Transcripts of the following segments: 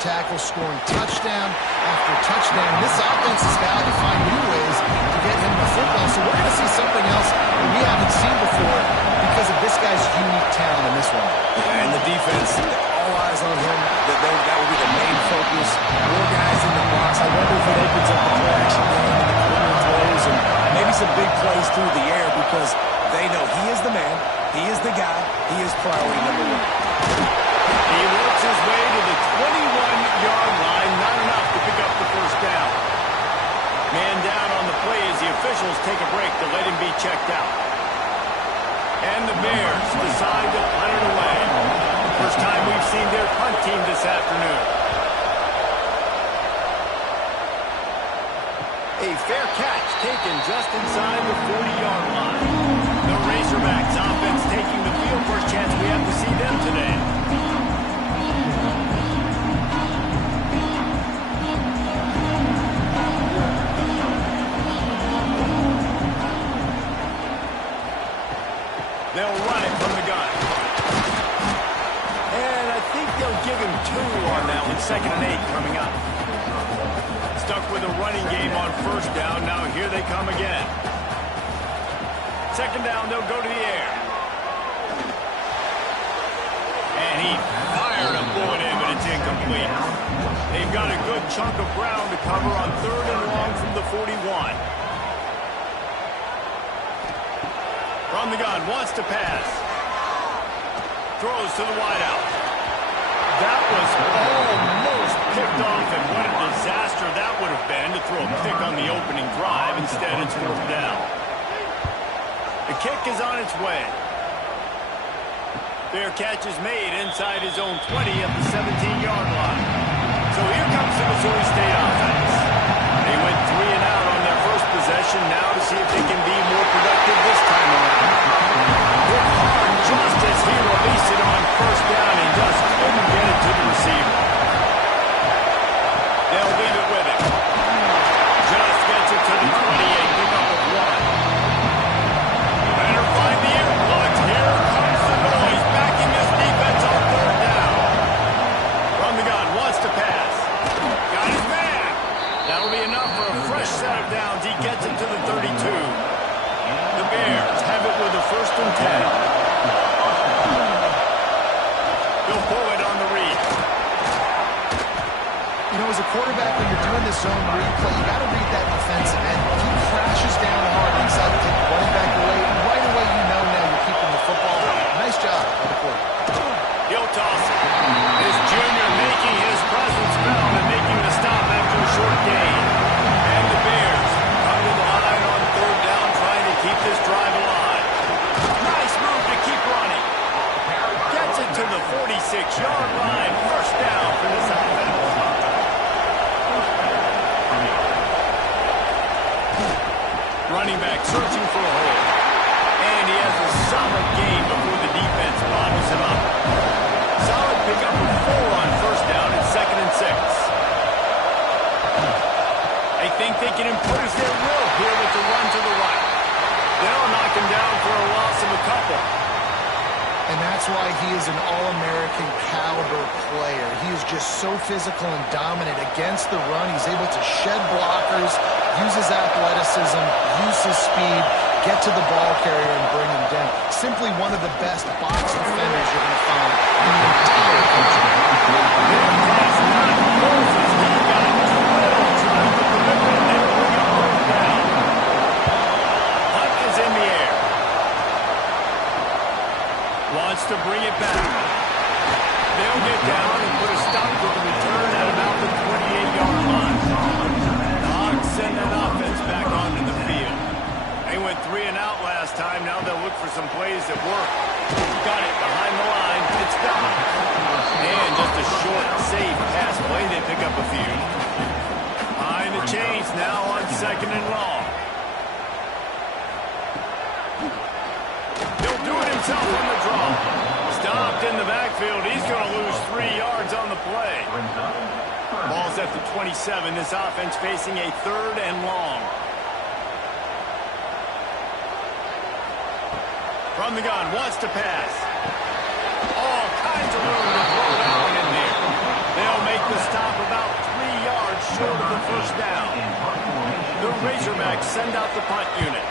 tackles, scoring touchdown after touchdown. This offense has got to find new ways to get him the football. So we're going to see something else that we haven't seen before because of this guy's unique talent in this one. Yeah, and the defense, all eyes on him. That will be the main focus. More guys in the box. I wonder if it opens up the play action game and the corner throws and maybe some big plays through the air because they know he is the man, he is the guy, he is priority number one. He works his way to the 21-yard line, not enough to pick up the first down. Man down on the play as the officials take a break to let him be checked out. And the Bears decide to punt it away. First time we've seen their punt team this afternoon. A fair catch taken just inside the 40-yard line. The Razorbacks offense taking the field. First chance we have to see them today. They'll run it from the gun. And I think they'll give him 2 on that one. 2nd and 8 coming up. Stuck with a running game on first down. Now here they come again. 2nd down, they'll go to the air. And he fired a bullet in, but it's incomplete. They've got a good chunk of ground to cover on 3rd and long from the 41. From the gun, wants to pass. Throws to the wideout. That was almost picked off, and what a disaster that would have been to throw a pick on the opening drive. Instead, it's 4th down. The kick is on its way. Fair catch is made inside his own 20 at the 17-yard line. So here comes the Missouri State offense. They went 3 and out on their first possession. Now to see if they can be more productive this time around. Hit hard just as he released it on first down and just couldn't get it to the receiver. They'll leave it with him. Just gets it to the 28, pick up with 1. Better find the airport. Here comes the noise, backing this defense on 3rd down. From the gun, wants to pass. Got his man. That'll be enough for a fresh set of downs. He gets it to the 32. The Bears have it with a 1st and 10. He'll pull it on the read. You know, as a quarterback, when you're doing this zone read play, you got to read that defensive end. He crashes down hard inside to take the running back away. Right away, you know now you're keeping the football. Nice job by the quarterback. He'll toss it. This junior making his presence felt and making the stop after a short gain. And the Bears come to the line on 3rd down, trying to keep this drive alive. Nice move to keep running. Gets it to the 46-yard line. First down for this offense. Running back searching for a hole. And he has a solid gain before the defense bobbles him up. Solid pickup of 4 on first down and 2nd and 6. They think they can impose their will here with the run to the right. They'll knock him down for a loss of a couple. And that's why he is an All-American caliber player. He is just so physical and dominant against the run. He's able to shed blockers, use his athleticism, use his speed, get to the ball carrier and bring him down. Simply one of the best box defenders you're going to find in the entire country. Hunt is in the air. Wants to bring it back. They'll get down and put a stop to the return at about the 28-yard line. The Hawks send that offense back onto the field. They went 3 and out last time. Now they'll look for some plays that work. Got it behind the line. It's done. And just a short, safe pass play. They pick up a few. Behind the chains now on 2nd and long. He'll do it himself on the draw. Stopped in the backfield. He's going to lose 3 yards on the play. Ball's at the 27. This offense facing a 3rd and long. From the gun, wants to pass. All kinds of room to throw that one in there. They'll make the stop. short of the first down. The Razorbacks send out the punt unit.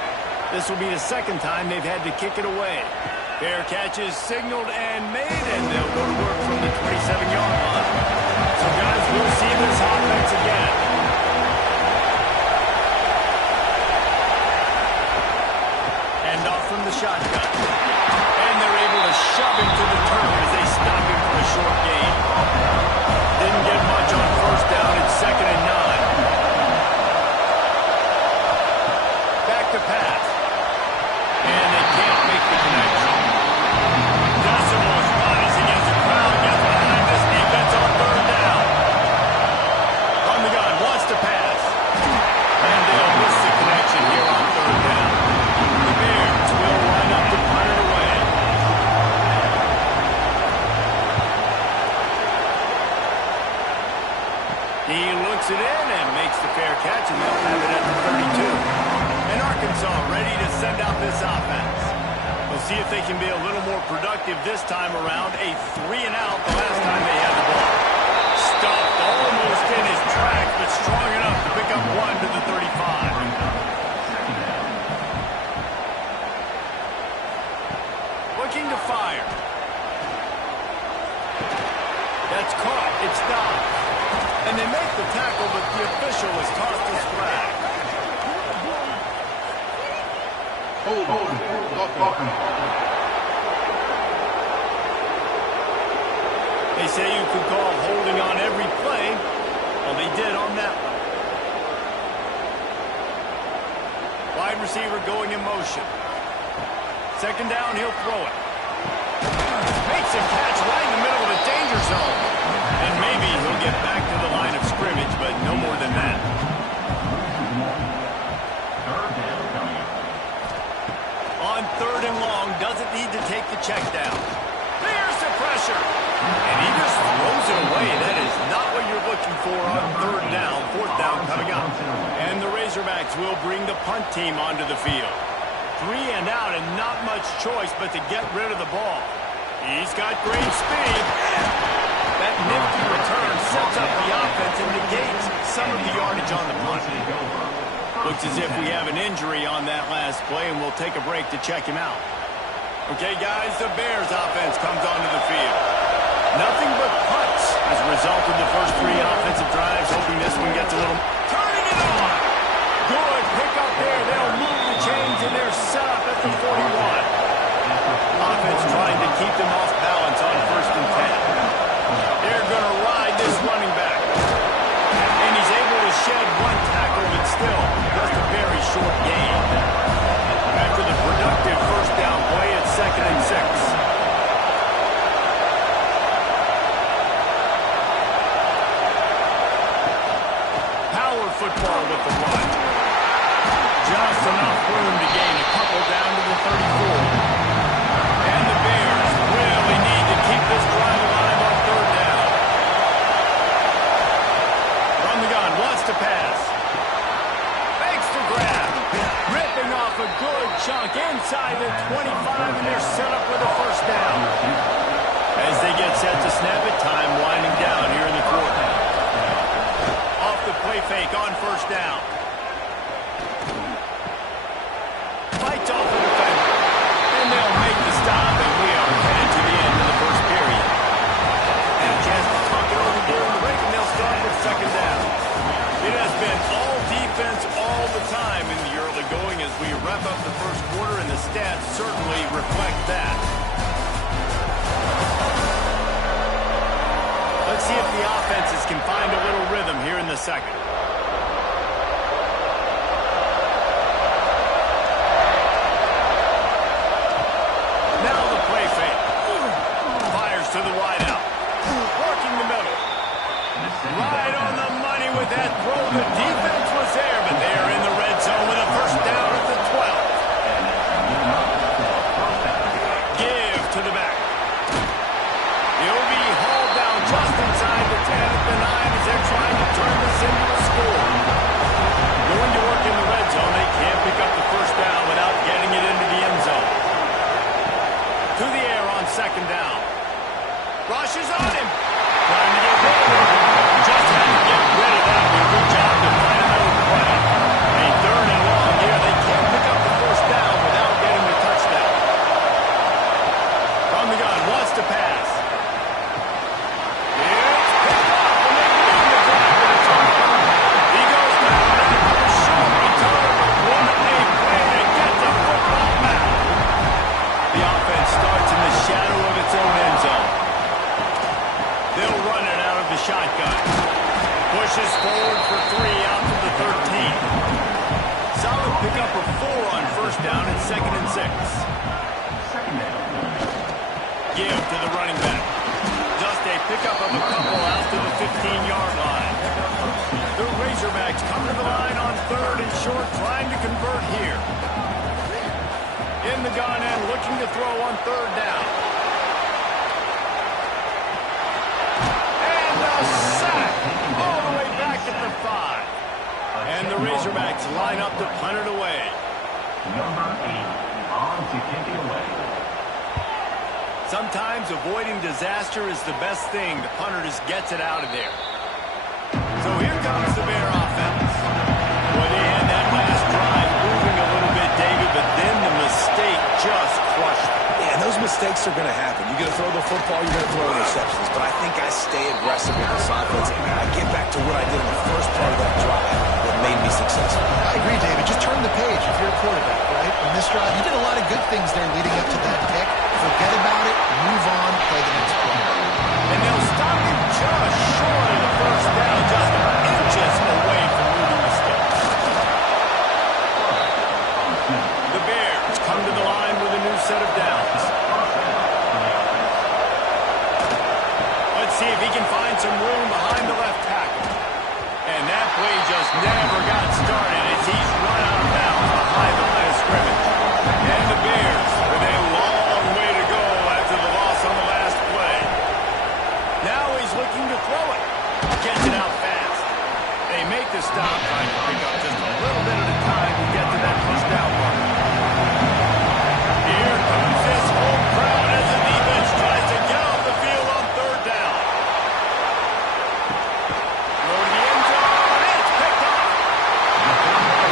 This will be the second time they've had to kick it away. Fair catch is signaled and made, and they'll go to work from the 27-yard line. So, guys, we'll see this offense again. Hand off from the shotgun. And they're able to shove him to the turf as they stop him for a short gain. Didn't get much on first down. It's 2nd and 9. Back to pass. And they can't make the connection. Decibels rising as the crowd gets behind this defense on 3rd down. On the gun, wants to pass. And they'll miss the connection here on 3rd down. The Bears will line up to punt it away. He looks it in and makes the fair catch, and they'll have it at the 32. And Arkansas ready to send out this offense. We'll see if they can be a little more productive this time around. A 3-and-out the last time they had the ball. Stuffed almost in his tracks, but strong enough to pick up 1 to the 35. Looking to fire. That's caught. It's stopped. And they make the tackle, but the official has tossed his flag. They say you could call holding on every play. Well, they did on that one. Wide receiver going in motion. 2nd down, he'll throw it. Makes a catch right in the middle of the danger zone. And maybe he'll get back to the line of scrimmage, but no more than that. On 3rd and long, doesn't need to take the check down. There's the pressure. And he just throws it away. That is not what you're looking for on 3rd down. 4th down coming up. And the Razorbacks will bring the punt team onto the field. 3-and-out and not much choice but to get rid of the ball. He's got great speed. That nifty return sets up the offense and negates some of the yardage on the punt. Looks as if we have an injury on that last play, and we'll take a break to check him out. Okay, guys, the Bears offense comes onto the field. Nothing but punts as a result of the first 3 offensive drives, hoping this one gets a little... Turning it on! Good pickup there. They'll move the chains, and they're set up at the 41. Offense trying to keep them off balance on 1st and 10. They're going to ride this running back. And he's able to shed 1 tackle, but still just a very short gain. After the productive first down play, it's 2nd and 6. Power football with the run. Just enough room to gain a couple down to the 34. And the Bears really need to keep this drive alive on 3rd down. From the gun, wants to pass. Makes the grab. Ripping off a good chunk inside the 25, and they're set up with a first down. As they get set to snap it, time winding down here in the quarter. Off the play fake on 1st down. Fights off the defender. And they'll make the stop, and we are headed to the end of the first period. And a chance to talk it over during the break, and they'll start with 2nd down. It has been all defense all the time in the early going as we wrap up the first quarter, and the stats certainly reflect that. Let's see if the offenses can find a little rhythm here in the second. Now the play fake. Fires to the wideout. Working the middle. Right on the money with that throw. The defense was there, but they are in the red zone with a first down at the 12. Give to the back. He'll be hauled down just inside the 10 at the 9 as they're trying to turn this into a score. Going to work in the red zone, they can't pick up the first down without getting it into the end zone. To the air on 2nd down. Rushes on him. Trying to get rid of it. Just had to get rid of that one. to pass. It's picked up, and they win the drive with a touchdown. He goes back after the short return, but what a play to get the football back. The offense starts in the shadow of its own end zone. They'll run it out of the shotgun. Pushes forward for 3 out to the 13. Solid pickup of 4 on first down and 2nd and 6. Give to the running back. Just a pickup of a couple out to the 15-yard line. The Razorbacks come to the line on 3rd and short, trying to convert here. In the gun and looking to throw on 3rd down. And a sack all the way back at the 5. And the Razorbacks line up to punt it away. Number 8 on to kick it away. Sometimes avoiding disaster is the best thing. The punter just gets it out of there. So here comes the Bear offense. Well, they had that last drive moving a little bit, David, but then the mistake just crushed them. Yeah, and those mistakes are going to happen. You're going to throw the football, you're going to throw interceptions. But I think I stay aggressive with this offense. I get back to what I did in the first part of that drive that made me successful. I agree, David. Just turn the page if you're a quarterback, right? On this drive, you did a lot of good things there leading up to that pick. Forget about it, move on, play the next play. And they'll stop him just short of the first down, just inches away from moving the sticks. The Bears come to the line with a new set of downs. Let's see if he can find some room behind the left tackle. And that play just never got started as he's run out of bounds behind the line of scrimmage. And the Bears with a long way to go after the loss on the last play. Now he's looking to throw it. Gets it out fast. They make the stop, trying to pick up just a little bit at a time to get to that first down mark. Here comes this whole crowd as the defense tries to get off the field on 3rd down. Throw to the end zone. It's picked off.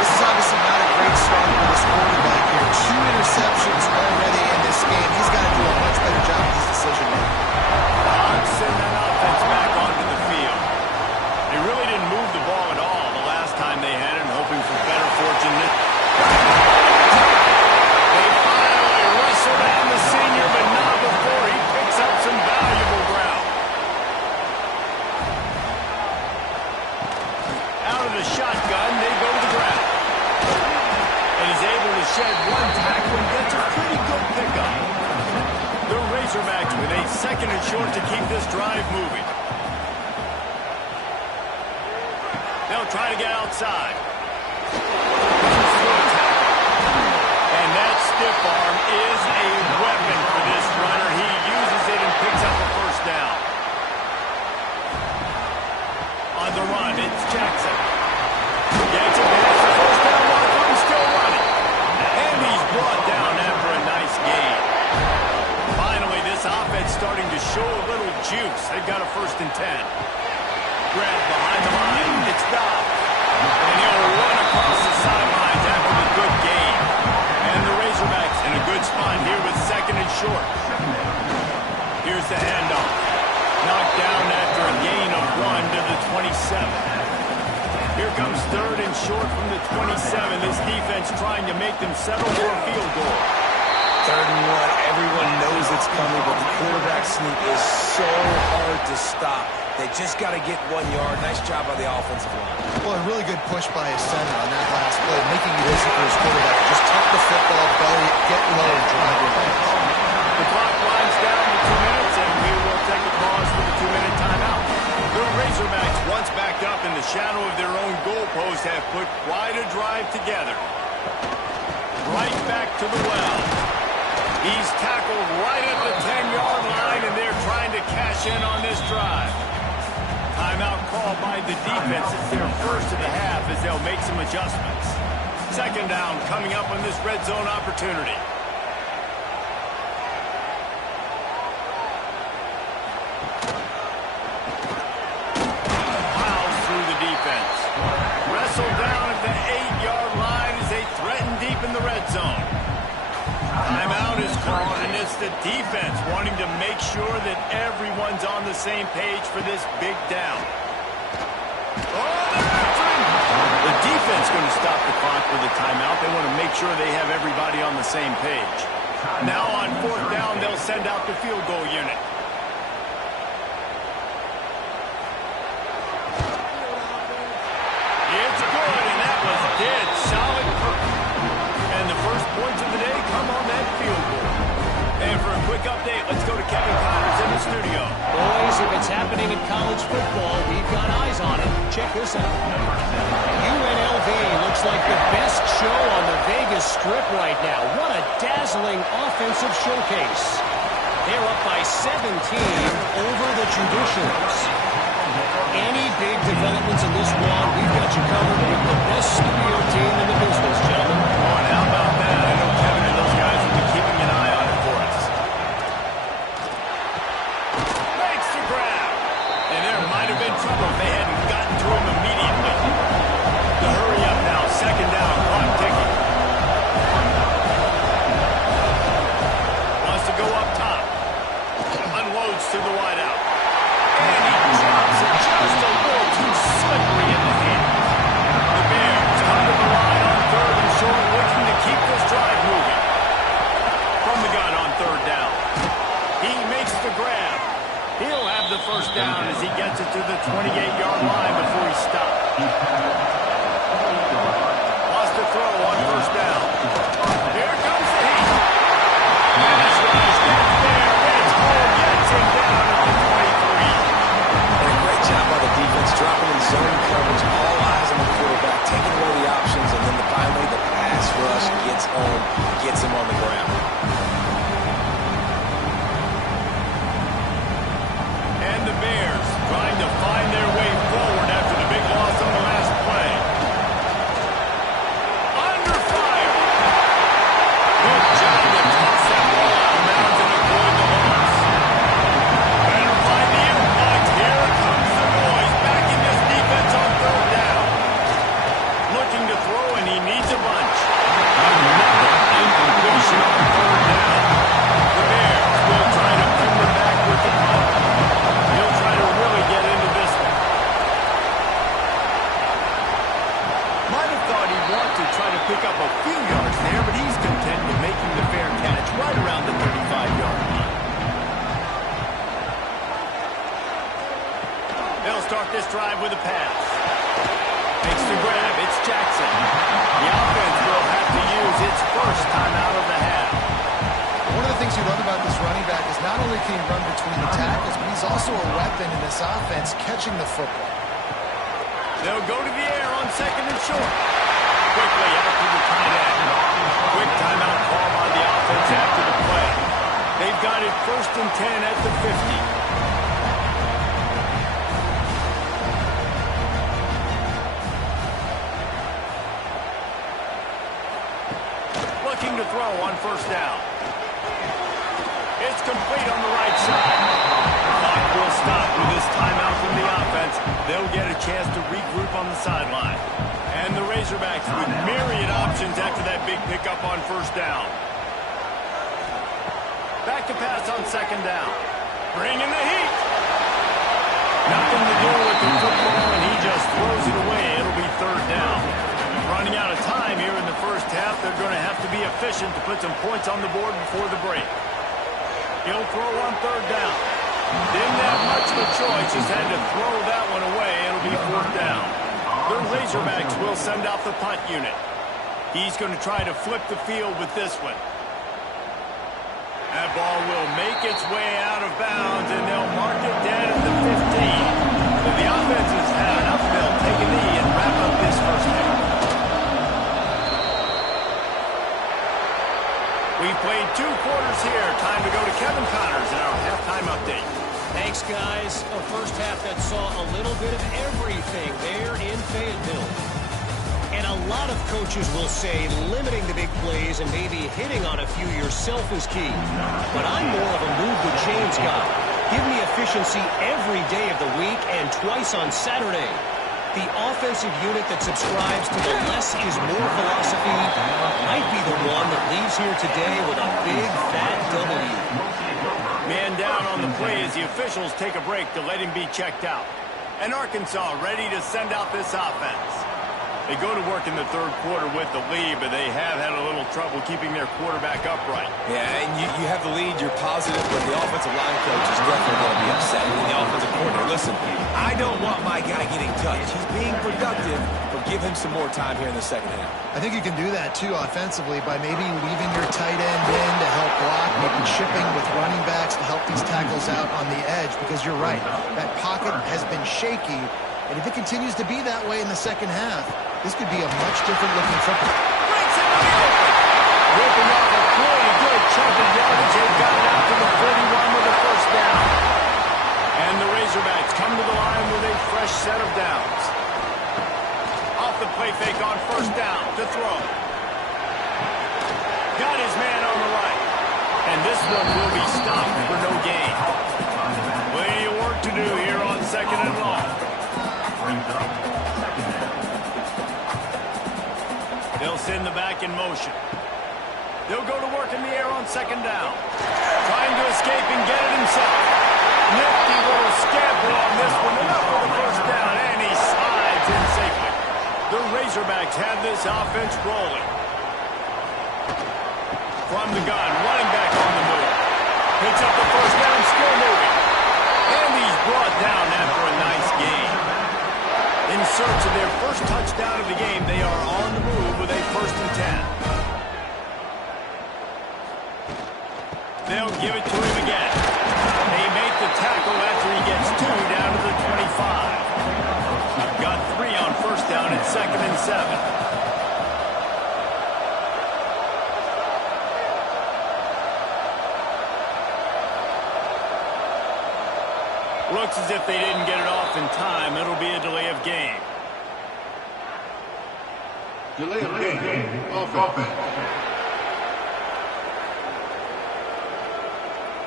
This is obviously not a great start for this quarterback here. 2 interceptions already in this game. He's got to do a much better job with his decision-making. Send that offense back onto the field. They really didn't move the ball at all the last time they had it, hoping for better fortune. They finally wrestle down the senior, but not before he picks up some valuable ground. Out of the shotgun, they go to the ground. And he's able to shed 1 tackle and gets a pretty good pickup. The Razorbacks with a 2nd and short to keep this drive moving. They'll try to get outside. And that stiff arm is a weapon for this runner. He uses it and picks up a first down. On the run, it's Jackson. Gets it past the first down marker. He's still running. And he's brought down after a nice gain. Finally, this offense starting to show a little juice. They've got a 1st and 10. Grab behind the line. It's Dobbs. And he'll run across the sidelines after the good gain. And the Razorbacks in a good spot here with 2nd and short. Here's the handoff. Knocked down after a gain of 1 to the 27. Here comes 3rd and short from the 27. This defense trying to make them settle for a field goal. 3rd and 1, everyone knows it's coming, but the quarterback sneak is so hard to stop. They just got to get 1 yard. Nice job by the offensive line. Well, a really good push by his center on that last play, making it easy for his quarterback to just tuck the football, belly, get low, and drive your legs. The clock winds down to 2 minutes, and we will take a pause for the 2-minute timeout. The Razorbacks, once backed up in the shadow of their own goalpost, have put quite a drive together. Right back to the well. He's tackled right at the 10-yard line, and they're trying to cash in on this drive. Timeout called by the defense. It's their first of the half as they'll make some adjustments. 2nd down coming up on this red zone opportunity. Piles through the defense. Wrestled down at the 8-yard line as they threaten deep in the red zone. Timeout is called, and this the defense wanting to make sure that everyone's on the same page for this big down. Oh, they're after him! The defense going to stop the clock with a timeout. They want to make sure they have everybody on the same page. Now on fourth down, they'll send out the field goal unit. It's good, and that was dead solid. And the first points of the day come on that field goal. And for a quick update, let's go to Kevin Connors in the studio. Boys, if it's happening in college football, we've got eyes on it. Check this out. UNLV looks like the best show on the Vegas Strip right now. What a dazzling offensive showcase. They're up by 17 over the Judicials. Any big developments in this one, we've got you covered with the best studio team in the business, gentlemen. Oh, and how about that? I know Kevin and those guys will be keeping an eye on it for us. Makes the grab. And there might have been trouble if they hadn't gotten to him immediately. The hurry up now, second down, clock ticking. Wants to go up top. Unloads to the wideout. And he drops it just a little too slippery in the hand. The Bears come to the line on third and short, looking to keep this drive moving. From the gun on third down. He makes the grab. He'll have the first down as he gets it to the 28-yard line before he stops. Lost to throw on first down. Here comes the heat. Pass rush gets there. It's home, gets him down at the 23. And a great job by the defense, dropping in zone coverage, all eyes on the quarterback, taking away the options, and then finally the pass rush gets home, gets him on the ground. And the Bears trying to find their way forward after the big loss on the last play. Under fire. Good job to toss that ball out of bounds and avoid the loss. Better find the impact. Here comes the noise. Backing this defense on third down. Looking to throw, and he needs a bunch. Another incompletion on third down. The Bears will try to pin them back with the punt. He'll try to really get into this one. Might have thought he'd want to try to pick up a few yards there, but he's content with making the fair catch right around the 35-yard line. They'll start this drive with a pass. Makes the grab. It's Jackson. The offense will have to use its first time out of the half. One of the things you love about this running back is not only can he run between the tackles, but he's also a weapon in this offense catching the football. They'll go to the air on second and short. Quickly out to the tight end. Quick timeout call by the offense after the play. They've got it first and 10 at the 50. Looking to throw on first down. It's complete on the right side. Clock will stop with this timeout from the offense. They'll get a chance to regroup on the sideline. And the Razorbacks with myriad options after that big pickup on first down. Back to pass on second down. Bringing the heat. Nothing to do with the football, and he just throws it away. It'll be third down. Running out of time here in the first half. They're going to have to be efficient to put some points on the board before the break. He'll throw on third down. Didn't have much of a choice. Just had to throw that one away. It'll be fourth down. The Razorbacks will send out the punt unit. He's going to try to flip the field with this one. That ball will make its way out of bounds, and they'll mark it dead at the 15. If the offense has had enough, they'll take a knee and wrap up this first half. We've played 2 quarters here. Time to go to Kevin Connors in our halftime update. Thanks, guys. A first half that saw a little bit of everything there in Fayetteville. And a lot of coaches will say limiting the big plays and maybe hitting on a few yourself is key. But I'm more of a move the chains guy. Give me efficiency every day of the week and twice on Saturday. the offensive unit that subscribes to the less is more philosophy might be the one that leaves here today with a big, fat W. Man down on the play as the officials take a break to let him be checked out. And Arkansas ready to send out this offense. They go to work in the third quarter with the lead, but they have had a little trouble keeping their quarterback upright. Yeah, and you have the lead, you're positive, but the offensive line coach is definitely going to be upset. And the offensive coordinator, listen, I don't want my guy getting touched. He's being productive, but give him some more time here in the second half. I think you can do that, too, offensively, by maybe leaving your tight end in to help block, maybe chipping with running backs to help these tackles out on the edge, because you're right, that pocket has been shaky, and if it continues to be that way in the second half, this could be a much different looking football. Breaks it in the open. Ripping off a pretty good chunk of yardage. They got it out to the 31 with a first down. And the Razorbacks come to the line with a fresh set of downs. Off the play fake on first down to throw. Got his man on the right. And this one will be stopped for no gain. Plenty of work to do here on second and long. They'll send the back in motion. They'll go to work in the air on second down. Trying to escape and get it himself. Nifty little scamper on this one. Enough for the first down, and he slides in safely. The Razorbacks have this offense rolling. From the gun, running back on the move. Picks up the first down, still moving. And he's brought down after a nice gain. In search of their first touchdown of the game, they are on the move with a 1st and 10. They'll give it to him again. They make the tackle after he gets 2 down to the 25. Got 3 on first down at 2nd and 7. Looks as if they didn't get it off in time. It'll be a delay of game. Delay of game. Offense.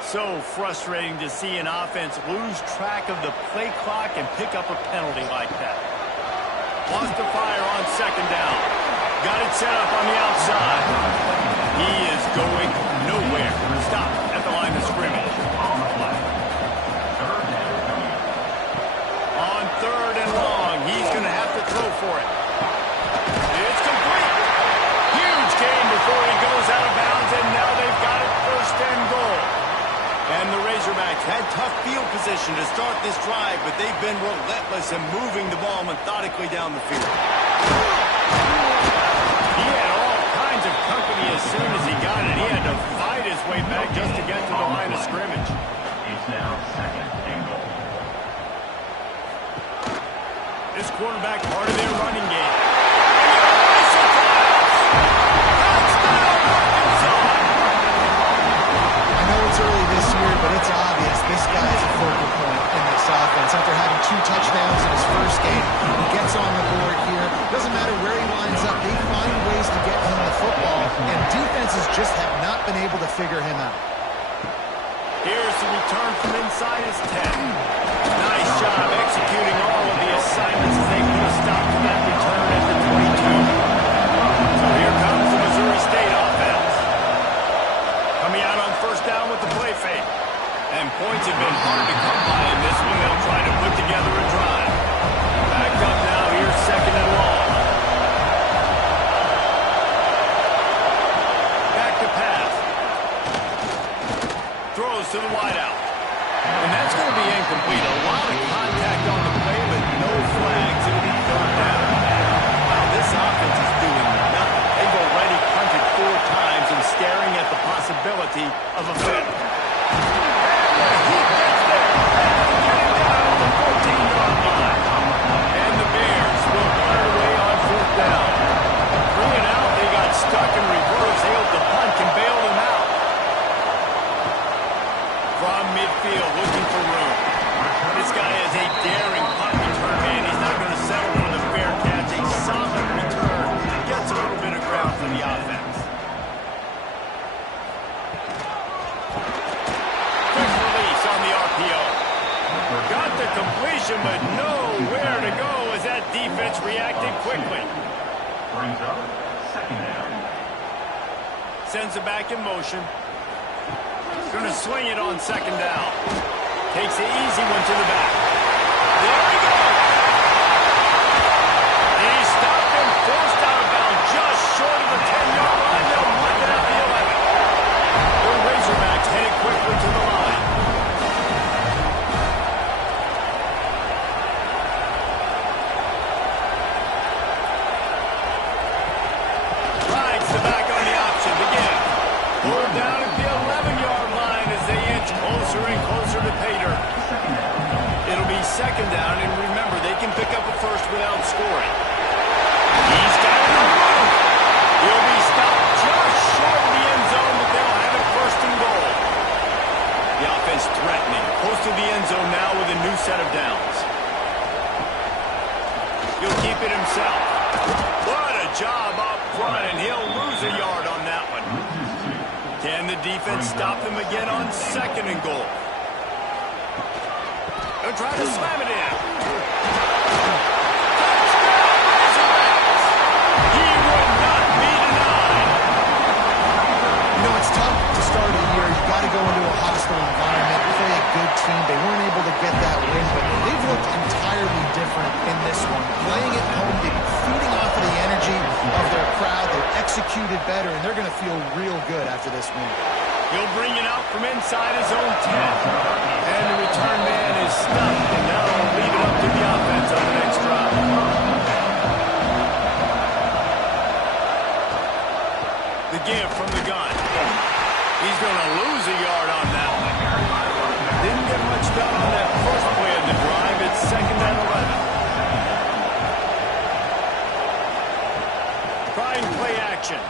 So frustrating to see an offense lose track of the play clock and pick up a penalty like that. Lost the fire on second down. Got it set up on the outside. He is going nowhere. Stop at the line of scrimmage. On 3rd and long, he's going to have to throw for it. It's complete. Huge gain before he goes out of bounds, and now they've got it 1st and goal. And the Razorbacks had tough field position to start this drive, but they've been relentless in moving the ball methodically down the field. He had all kinds of company as soon as he got it. He had to fight his way back just to get to the line of scrimmage. It's now 2nd and goal. This quarterback part of their running game. I know it's early this year, but it's obvious this guy is a focal point in this offense. After having 2 touchdowns in his first game, he gets on the board here. Doesn't matter where he lines up, they find ways to get him the football, and defenses just have not been able to figure him out. Here's the return from inside his 10. Nice job executing all of the assignments as they put a stop to that return at the 22. So here comes the Missouri State offense. Coming out on first down with the play fake. And points have been hard to come by in this one. They'll try to put together a drive. Back up now, here's 2nd and long. Back to pass. Throws to the wideout. And that's going to be incomplete. A lot of contact on the play, but no flags. It'll be 3rd down. Wow, this offense is doing nothing. They've already punted 4 times and staring at the possibility of a fifth. He gets there. Getting down to the 14-yard line. And the Bears will punt it away on 4th down. Bring it out. They got stuck in reverse. They hope the punt can bail them out. From midfield, looking for room. This guy is a daring punt return man. He's not going to settle for the fair catch. A solid return. Gets a little bit of ground for the offense. Quick release on the RPO. Got the completion, but nowhere to go as that defense reacted quickly. Brings up second down. Sends it back in motion. Going to swing it on second down. Takes the easy one to the back. There we go. He stopped and forced out of bounds just short of the 10-yard line. They'll mark it at the 11. The Razorbacks headed quickly to the line. Rides the back on the option. Again. Pulled down at the 11-yard line as they inch closer and closer to pay dirt. It'll be second down, and remember, they can pick up a first without scoring. He's got it in front. He'll be stopped just short of the end zone, but they'll have it first and goal. The offense threatening, close to the end zone now with a new set of downs. He'll keep it himself. What a job up front, and he'll lose a yard on that one. Can the defense stop them again on second and goal? They'll try to slam it in. He would not be denied. You know, it's tough to start a year. You got to go into a hostile environment, play a good team. They weren't able to get that win, but they've looked entirely different in this one. Playing at home, they've been feeding off of the energy of their crowd. They've executed better, and they're going to feel real good after this win. He'll bring it out from inside his own 10. And the return man is stuffed, and now he'll leave it up to the offense on the next drive. The give from the gun. He's going to lose a yard on that one. Didn't get much done on that first play of the drive. It's second and 11. Trying play action.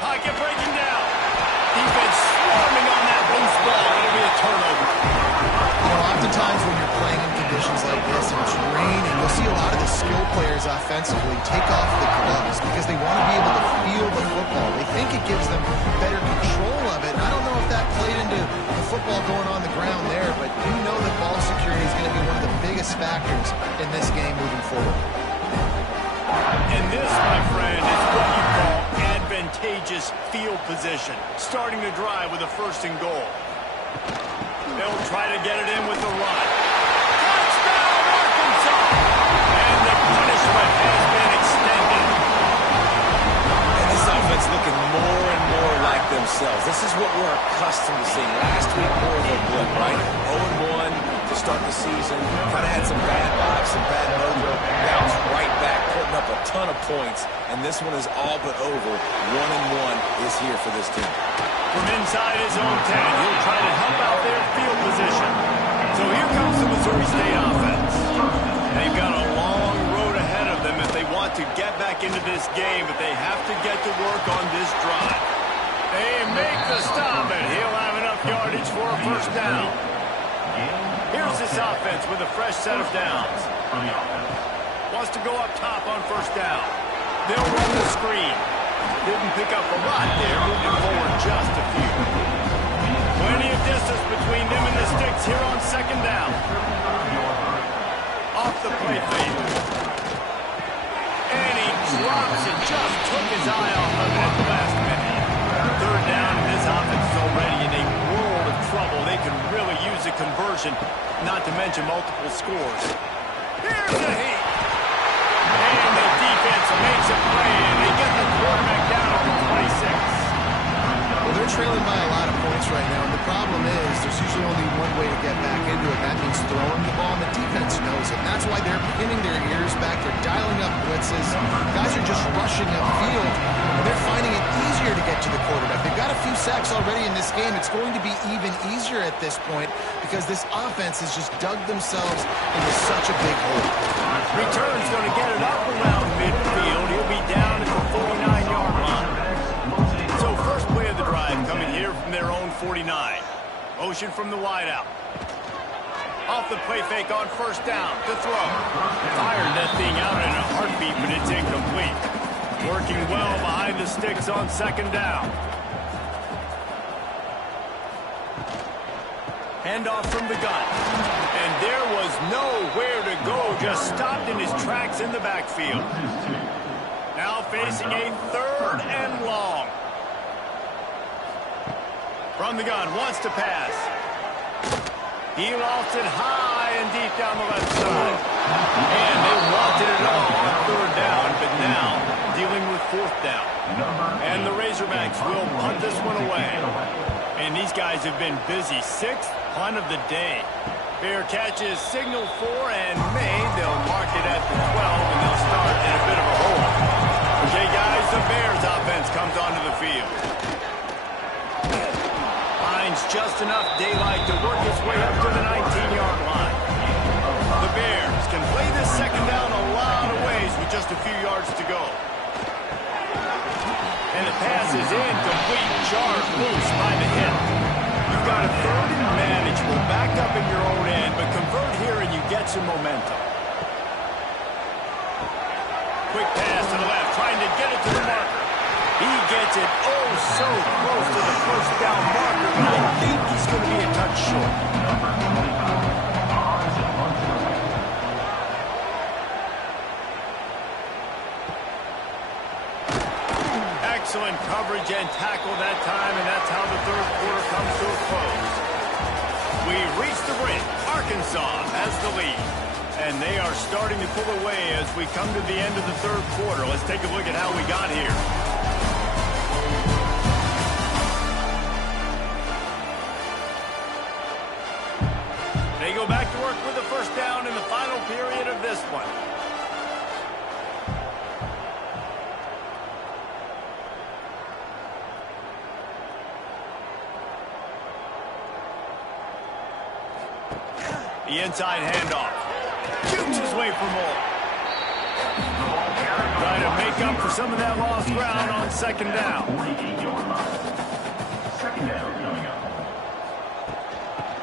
Pocket breaking down. Defense swarming on that loose ball. It'll be a turnover. You know, oftentimes when you're playing in conditions like this and it's raining, you'll see a lot of the skill players offensively take off the gloves because they want to be able to feel the football. They think it gives them better control of it. And I don't know if that played into the football going on the ground there, but you know that ball security is going to be one of the biggest factors in this game moving forward. And this, my friend, is what you call advantageous field position. Starting the drive with a first and goal. They'll try to get it in with the run. Touchdown, Arkansas! And the punishment has been extended. And this offense looking more and more like themselves. This is what we're accustomed to seeing. Last week, more of a blip, right? 0-1 to start the season. Kind of had some bad vibes, some bad mojo. Now it's right back, putting up a ton of points. And this one is all but over. 1-1 is here for this team. From inside his own 10, he'll try to help out their field position. So here comes the Missouri State offense. They've got a long road ahead of them if they want to get back into this game, but they have to get to work on this drive. They make the stop, and he'll have enough yardage for a first down. Here's this offense with a fresh set of downs. Wants to go up top on first down. They'll run the screen. Didn't pick up a lot there, moving forward just a few. Plenty of distance between them and the sticks here on second down. Off the play fake. And he drops it, just took his eye off of it at the last minute. Third down, and this offense is already in a world of trouble. They can really use a conversion, not to mention multiple scores. Here's the heat. And the defense makes a play, and they get the quarterback down at the 26. Well, they're trailing by a lot of points right now, and the problem is there's usually only one way to get back into it, and that means throwing the ball, and the defense knows it. And that's why they're pinning their ears back. They're dialing up blitzes. Guys are just rushing upfield, and they're finding it easier to get to the quarterback. They've got a few sacks already in this game. It's going to be even easier at this point because this offense has just dug themselves into such a big hole. Return's going to get it up around midfield. He'll be down at the 49-yard line. So first play of the drive coming here from their own 49. Motion from the wideout. Off the play fake on first down to throw. Fired that thing out in a heartbeat, but it's incomplete. Working well behind the sticks on second down. Handoff from the gun. And there was nowhere to go, just stopped in his tracks in the backfield. Now facing a 3rd and long. From the gun, wants to pass. He lost it high and deep down the left side. And they wanted it all on 3rd down, but now dealing with 4th down. And the Razorbacks will punt this one away. And these guys have been busy. 6th punt of the day. Bear catches signal 4 and made. They'll mark it at the 12, and they'll start in a bit of a hole. Okay, guys, the Bears offense comes onto the field. Finds just enough daylight to work his way up to the 19-yard line. The Bears can play this 2nd down a lot of ways with just a few yards to go. And the pass is incomplete. Charged loose by the hip. You've got a 3rd and manageable. Back up in your own end, but convert here and you get some momentum. Quick pass to the left, trying to get it to the marker. He gets it oh so close to the 1st down marker, but I think he's going to be a touch short. Excellent coverage and tackle that time, and that's how the 3rd quarter comes to a close. We reach the break. Arkansas has the lead. And they are starting to pull away as we come to the end of the 3rd quarter. Let's take a look at how we got here. They go back to work with the 1st down in the final period of this one. The inside handoff. Shoots his way for more. Trying to make up for some of that lost ground on 2nd down. 2nd down coming up.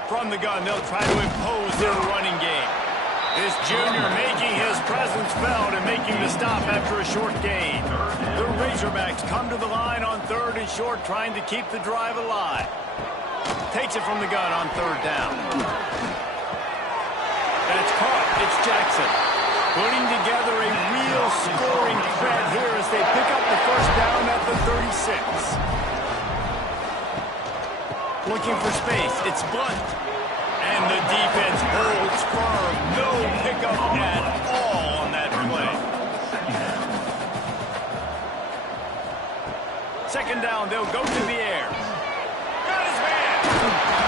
From the gun, they'll try to impose their running game. This junior making his presence felt and making the stop after a short gain. The Razorbacks come to the line on 3rd and short, trying to keep the drive alive. Takes it from the gun on 3rd down. That's caught. It's Jackson. Putting together a real scoring threat here as they pick up the 1st down at the 36. Looking for space. It's Blunt. And the defense holds firm. No pickup at all on that play. 2nd down, they'll go to the air. Got his man.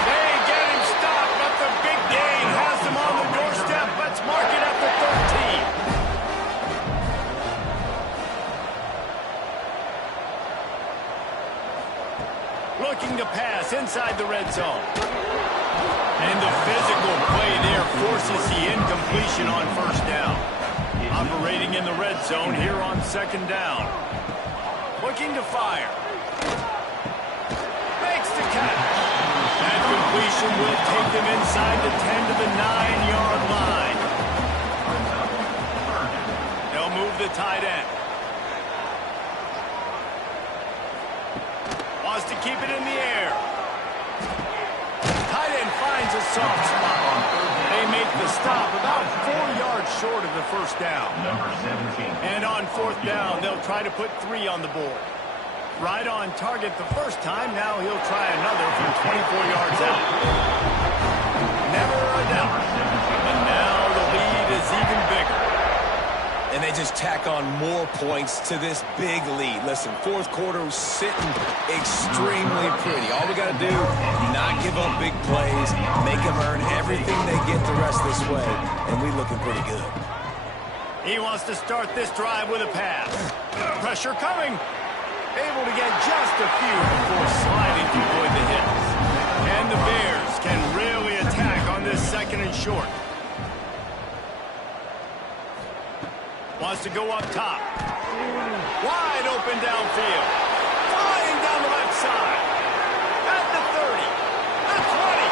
They get him stopped, but the big gain has them on the doorstep. Let's mark it at the 13. Looking to pass inside the red zone. And the physical play there forces the incompletion on 1st down. Operating in the red zone here on 2nd down. Looking to fire. Makes the catch. That completion will take them inside the 10 to the 9-yard line. They'll move the tight end. Wants to keep it in the air. Tight end finds a soft spot. They make the stop about 4 yards short of the 1st down. Number 17. And on 4th down, they'll try to put 3 on the board. Right on target the 1st time. Now he'll try another from 24 yards out. Never a doubt. But now the lead is even bigger. And they just tack on more points to this big lead. Listen, 4th quarter sitting extremely pretty. All we got to do, not give up big plays, make them earn everything they get the rest this way, and we looking pretty good. He wants to start this drive with a pass. Pressure coming. Able to get just a few before sliding to avoid the hits. And the Bears can really attack on this 2nd and short. Wants to go up top. Wide open downfield. Flying down the left side. At the 30. The 20.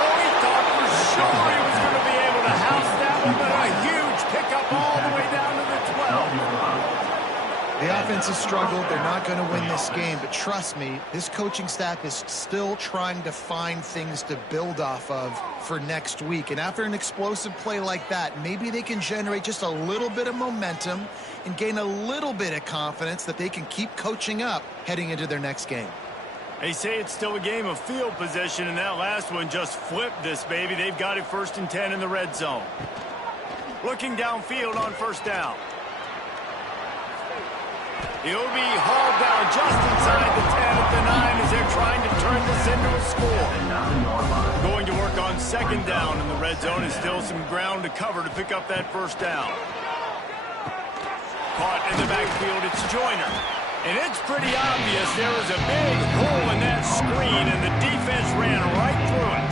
Oh, he thought for sure he was going to be able to house that one, but a huge pickup all the way down to the 12. The defense has struggled. They're not going to win this game, but trust me, this coaching staff is still trying to find things to build off of for next week. And after an explosive play like that, maybe they can generate just a little bit of momentum and gain a little bit of confidence that they can keep coaching up heading into their next game. They say it's still a game of field position, and that last one just flipped this baby. They've got it 1st and 10 in the red zone. Looking downfield on 1st down. He'll be hauled down just inside the 10 at the 9 as they're trying to turn this into a score. Going to work on 2nd down in the red zone is still some ground to cover to pick up that 1st down. Caught in the backfield, it's Joyner. And it's pretty obvious there was a big hole in that screen, and the defense ran right through it.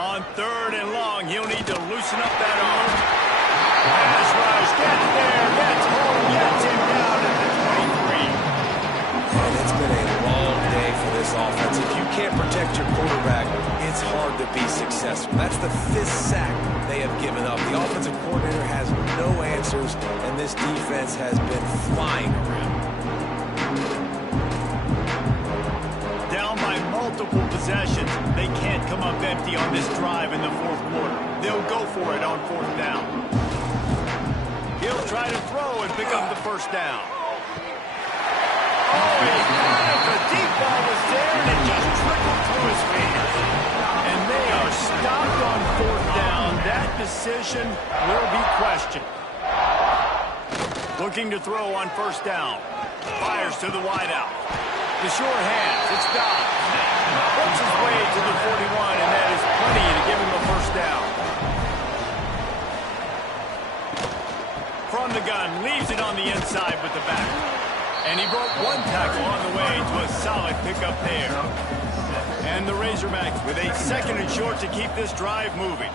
On 3rd and long, he'll need to loosen up that arm. Pass rush, gets there, gets home, gets him down at the 23. And it's been a long day for this offense. If you can't protect your quarterback, it's hard to be successful. That's the 5th sack they have given up. The offensive coordinator has no answers, and this defense has been flying around. Down by multiple possessions, they can't come up empty on this drive in the 4th quarter. They'll go for it on 4th down. He'll try to throw and pick up the 1st down. Oh, he got it. The deep ball was there, and it just trickled through his fingers. And they are stopped on 4th down. That decision will be questioned. Looking to throw on 1st down. Fires to the wideout. The sure hands. It's Dobbs. Works his way to the 41, and that is plenty to give him a 1st down. From the gun, leaves it on the inside with the back. And he broke 1 tackle on the way to a solid pickup there. And the Razorbacks with a 2nd and short to keep this drive moving.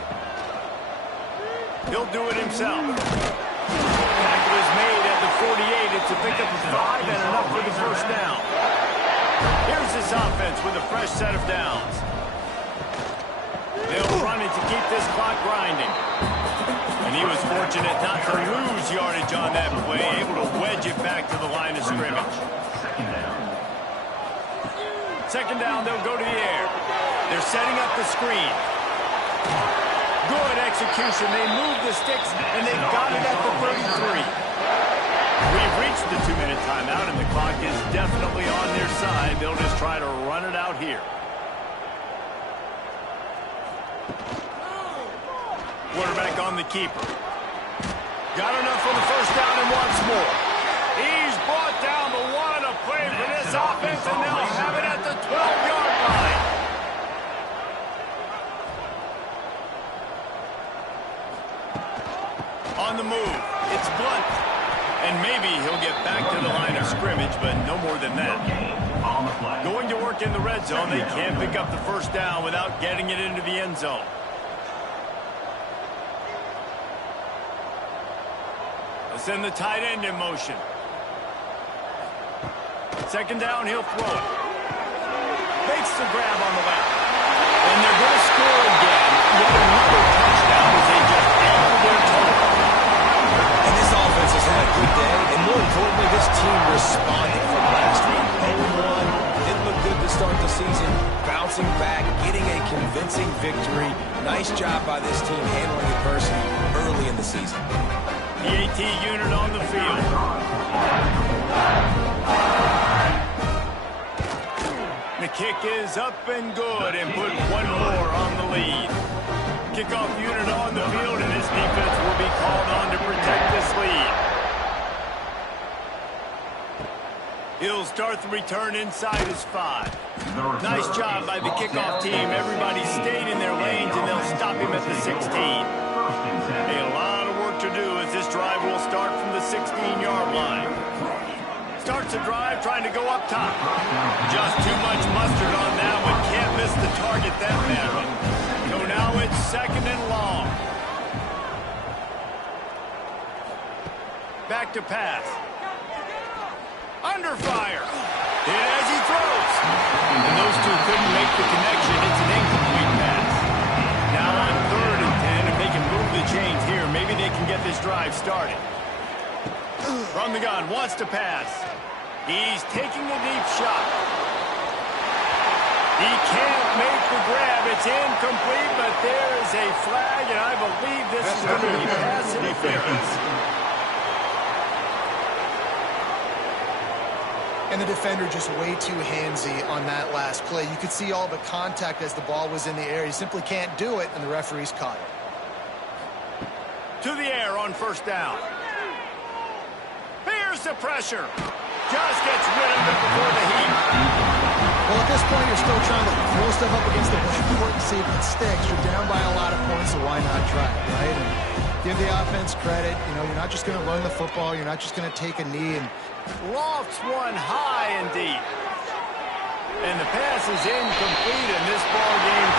He'll do it himself. Tackle is made at the 48. It's a pickup of 5 and enough for the 1st down. Here's this offense with a fresh set of downs. They'll run it to keep this clock grinding. And he was fortunate not to lose yardage on that play, able to wedge it back to the line of scrimmage. 2nd down, they'll go to the air. They're setting up the screen. Good execution. They move the sticks, and they've got it at the 33. We've reached the 2-minute timeout, and the clock is definitely on their side. They'll just try to run it out here. Quarterback on the keeper. Got enough for the 1st down and wants more. He's brought down the one to play for this offense, and they'll have it at the 12-yard line. On the move, it's Blunt. And maybe he'll get back to the line of scrimmage, but no more than that. Going to work in the red zone, they can't pick up the 1st down without getting it into the end zone. Send the tight end in motion. 2nd down, he'll throw it. Makes the grab on the left. And they're going to score again. Yet another touchdown as they just added their total. And this offense has had a good day, and more importantly, this team responded from last week. 0-1, didn't look good to start the season. Bouncing back, getting a convincing victory. Nice job by this team handling adversity early in the season. The AT unit on the field. The kick is up and good and put 1 more on the lead. Kickoff unit on the field, and this defense will be called on to protect this lead. He'll start the return inside his 5. Nice job by the kickoff team. Everybody stayed in their lanes, and they'll stop him at the 16. A lot of work to do as this drive will start from the 16-yard line. Starts the drive trying to go up top. Just too much mustard on that one. Can't miss the target that badly. So now it's 2nd and long. Back to pass. Under fire. Hit as he throws. And those two couldn't make the connection. It's an incomplete pass. Now on 3rd and 10, if they can move the chains here, maybe they can get this drive started. from the gun, wants to pass. He's taking a deep shot. He can't make the grab. It's incomplete, but there is a flag, and I believe this is going to be pass interference. And the defender just way too handsy on that last play. You could see all the contact as the ball was in the air. He simply can't do it, and the referee's caught it. To the air on first down. Here's the pressure. Just gets rid of it before the heat. Well, at this point, you're still trying to throw stuff up against the board and see if it sticks. You're down by a lot of points, so why not try it, right? And give the offense credit. You know, you're not just going to run the football. You're not just going to take a knee and Lofts one high and deep. And the pass is incomplete, and this ball game